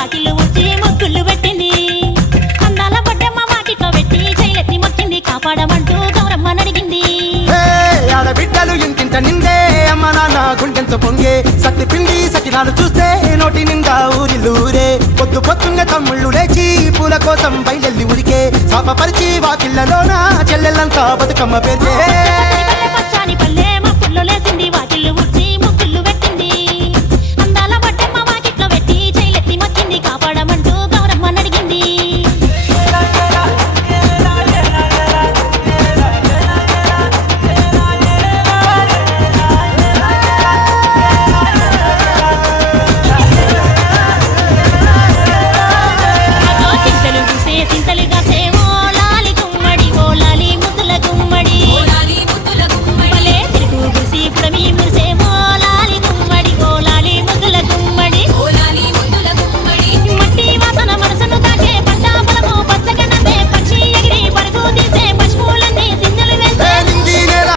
వాకిళ్ళు ఊడ్చి ముగ్గులు పెట్టింది అందాల బొడ్డమ్మ వాకిట్లో పెట్టి జైలెత్తి మొక్కింది కాపాడమంటూ గౌరమ్మ నడిగింది ఆడబిడ్డలు ఇంటింట నిందే అమ్మ నాన్న గుండెంతో పొంగే సత్తి పిండి సకినాలు చూస్తే నోటి నిండా ఊరిల్లూరే పొద్దు పొద్దుంగ తమ్ముళ్ళు లేచి పూల కోసం బయలెల్లి ఉరికే శాపపరిచి వాకిళ్ళలోన చెల్లెళ్ళంతా బతుకమ్మ పేర్చే